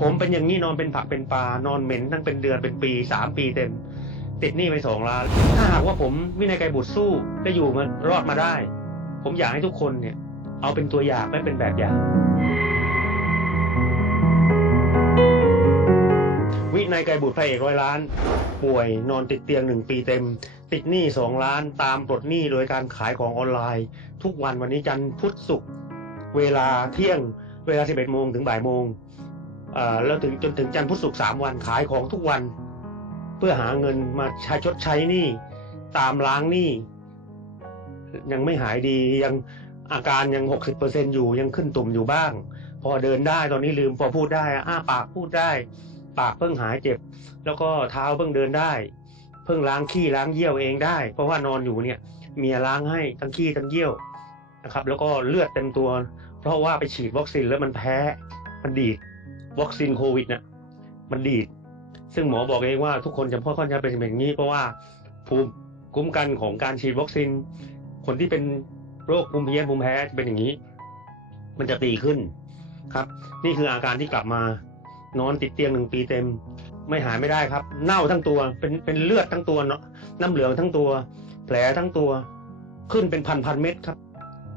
ผมเป็นอย่างนี้นอนเป็นผักเป็นปลานอนเหม็นตั้งเป็นเดือนเป็นปีสามปีเต็ม ติดหนี้ไปสองล้าน ถ้าหากว่าผมวินัยไกรบุตรสู้ได้อยู่มารอดมาได้ ผมอยากให้ทุกคนเนี่ย เอาเป็นตัวอย่างและเป็นแบบอย่าง วินัยไกรบุตรพระเอกร้อยล้าน ป่วยนอนติดเตียงหนึ่งปีเต็ม ติดหนี้สองล้านตามปลดหนี้โดยการขายของออนไลน์ ทุกวันวันนี้จันทร์พุธศุกร์เวลาเที่ยงเวลา 11 โมงถึงบ่ายโมง แล้วถึงจนถึงจันทร์พุธศุกร์สามวันขายของทุกวัน เพื่อหาเงินมาใช้ชดใช้หนี้ตามล้างหนี้ยังไม่หายดียังอาการยังหกสิบเปอร์เซ็นอยู่ยังขึ้นตุ่มอยู่บ้าง พอเดินได้ตอนนี้ลืมพอพูดได้อ้าปากพูดได้ ปากเพิ่งหายเจ็บ แล้วก็เท้าเพิ่งเดินได้ เพิ่งล้างขี้ล้างเยี่ยวเองได้ เพราะว่านอนอยู่เนี่ยเมียล้างให้ทั้งขี้ทั้งเยี่ยวนะครับ แล้วก็เลือดเต็มตัว เพราะว่าไปฉีดวัคซีนแล้วมันแพ้มันดีด วัคซีนโควิดน่ะมันดีด ซึ่งหมอบอกเองว่าทุกคนจะพ่อค่อนจะเป็นแบบนี้ เพราะว่าภูมิคุ้มกันของการฉีดวัคซีน คนที่เป็นโรคภูมิเพี้ยนภูมิแพ้จะเป็นอย่างนี้ มันจะตีขึ้นครับ นี่คืออาการที่กลับมานอนติดเตียงหนึ่งปีเต็ม ไม่หายไม่ได้ครับ เน่าทั้งตัวเป็นเป็นเลือดทั้งตัวเนาะน้ำเหลืองทั้งตัว แผลทั้งตัว ขึ้นเป็นพันพันเม็ดครับ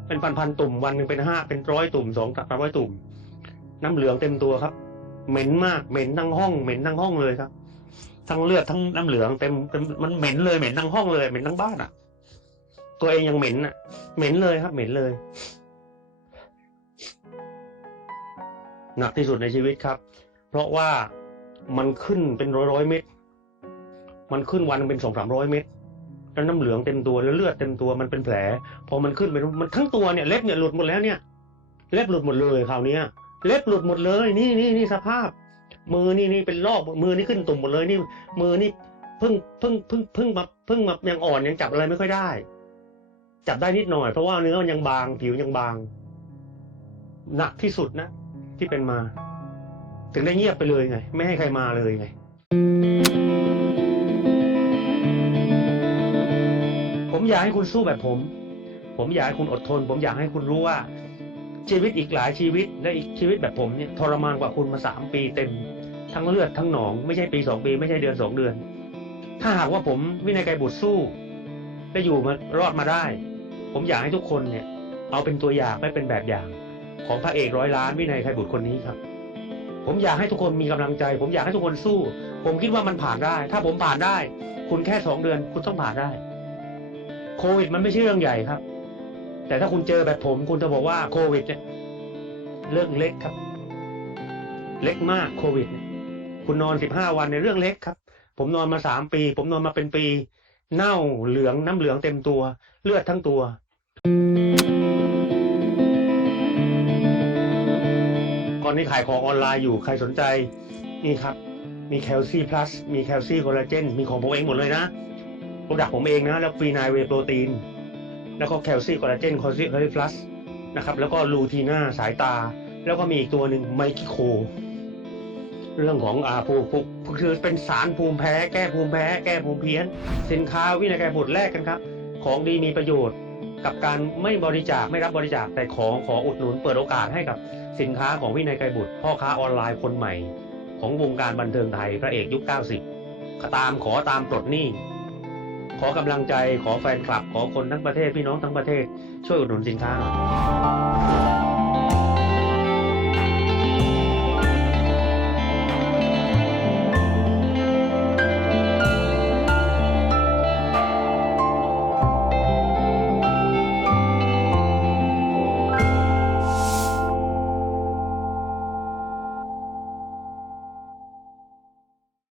เป็นพันพันตุ่มวันหนึ่งเป็นห้าเป็นร้อยตุ่มสองสามร้อยตุ่ม น้ำเหลืองเต็มตัวครับ เหม็นมากเหม็นทั้งห้อง เหม็นทั้งห้องเลยครับ ทั้งเลือดทั้งน้ำเหลืองเต็มเต็มมันเหม็นเลยเหม็นทั้งห้องเลยเหม็นทั้งบ้านอะ ตัวเองยังเหม็นอะ เหม็นเลยครับ เหม็นเลยหนักที่สุดในชีวิตครับ เพราะว่ามันขึ้นเป็นร้อยร้อยเม็ดมันขึ้นวันเป็นสองสามร้อยเม็ดแล้วน้ำเหลืองเต็มตัวแล้วเลือดเต็มตัวมันเป็นแผล พอมันขึ้นไปมันทั้งตัวเนี่ยเล็บเนี่ยหลุดหมดแล้วเนี่ย เล็บหลุดหมดเลยคราวนี้ย เล็บหลุดหมดเลย นี่นี่นี่สภาพ มือนี่นี่เป็นลอกมือนี่ขึ้นตุ่มหมดเลยนี่ มือนี่เพิ่งเพิ่งเพิ่งเพิ่งมาเพิ่งมายังอ่อนยังจับอะไรไม่ค่อยได้ จับได้นิดหน่อย เพราะว่าเนื้อมันยังบางผิวยังบาง หนักที่สุดนะ ที่เป็นมา ถึงได้เงียบไปเลยไง ไม่ให้ใครมาเลยไงผมอยากให้คุณสู้แบบผม ผมอยากให้คุณอดทน ผมอยากให้คุณรู้ว่า ชีวิตอีกหลายชีวิตและอีกชีวิตแบบผมเนี่ยทรมานกว่าคุณมาสามปีเต็ม ทั้งเลือดทั้งหนอง ไม่ใช่ปีสองปี ไม่ใช่เดือนสองเดือน ถ้าหากว่าผมวินัยไกรบุตรสู้ได้อยู่มารอดมาได้ ผมอยากให้ทุกคนเนี่ยเอาเป็นตัวอย่างไม่เป็นแบบอย่าง ของพระเอกร้อยล้านวินัยไกรบุตรคนนี้ครับ ผมอยากให้ทุกคนมีกำลังใจ ผมอยากให้ทุกคนสู้ ผมคิดว่ามันผ่านได้ ถ้าผมผ่านได้ คุณแค่สองเดือน คุณต้องผ่านได้ โควิดมันไม่ใช่เรื่องใหญ่ครับ แต่ถ้าคุณเจอแบบผมคุณจะบอกว่าโควิดเนี่ยเรื่องเล็กครับ เล็กมากโควิดเนี่ยคุณนอนสิบห้าวันในเรื่องเล็กครับ ผมนอนมาสามปี ผมนอนมาเป็นปี เน่าเหลืองน้ำเหลืองเต็มตัว เลือดทั้งตัวก่อนนี้ขายของออนไลน์อยู่ใครสนใจ นี่ครับ มีแคลซีพลัสมีแคลซี่คอลลาเจนมีของผมเองหมดเลยนะโปรดักผมเองนะ แล้วฟรีไนเวโปรตีน แล้วก็แคลซี่คอลลาเจนคอลซีคอลลาพลัสนะครับแล้วก็ลูทีน่าสายตา แล้วก็มีอีกตัวหนึ่งไมคิโค เรื่องของอาภูมิคือเป็นสารภูมิแพ้แก้ภูมิแพ้แก้ภูมิเพี้ยน สินค้าวินัยไกรบุตรแลกกันครับ ของดีมีประโยชน์กับการไม่บริจาคไม่รับบริจาคแต่ของขออุดหนุนเปิดโอกาสให้กับสินค้าของวินัยไกรบุตร พ่อค้าออนไลน์คนใหม่ ของวงการบันเทิงไทยพระเอกยุค 90 ตามขอตามปลดหนี้ ขอกำลังใจขอแฟนคลับ ขอคนทั้งประเทศพี่น้องทั้งประเทศช่วยอุดหนุนสินค้าหน่อย